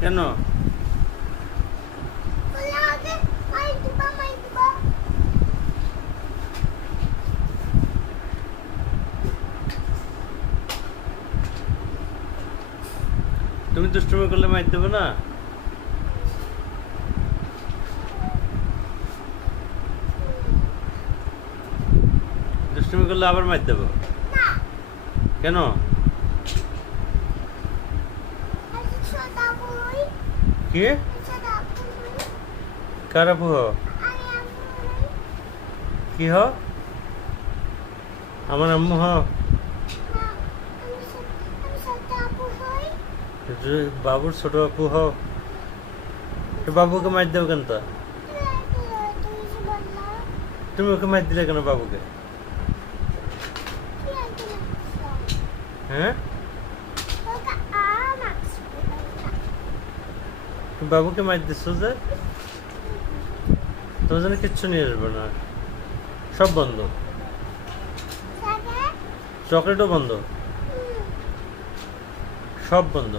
কেন? তুমি দুষ্টুমি করলে মাইর দেবো না? দুষ্টুমি করলে আবার মাইর দেবো? কেন? কি? কার আপু হ? কি হ? আমার আম্মু হ? বাবুর ছোট আপু হ? তো বাবুকে মার দেবো কেন? তা তুমি ওকে মার দিলে কেন বাবুকে? হ্যাঁ, তুমি বাবুকে মার দিচ্ছো যে? তোমার জন্য কিচ্ছু নিয়ে আসবো না, সব বন্ধ। চকলেটও বন্ধ, সব বন্ধ।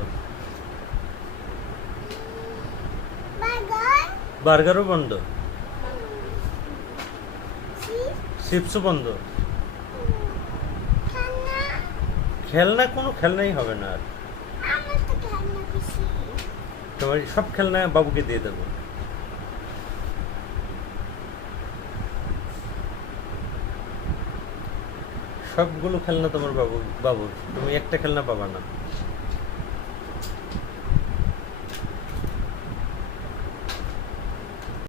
বার্গারও বন্ধ, চিপসও বন্ধ। খেলনা কোনো খেলনাই হবে না আর। তোমার সব খেলনা বাবুকে দিয়ে দেবো। সবগুলো খেলনা তোমার বাবুর। তুমি একটা খেলনা পাবা না।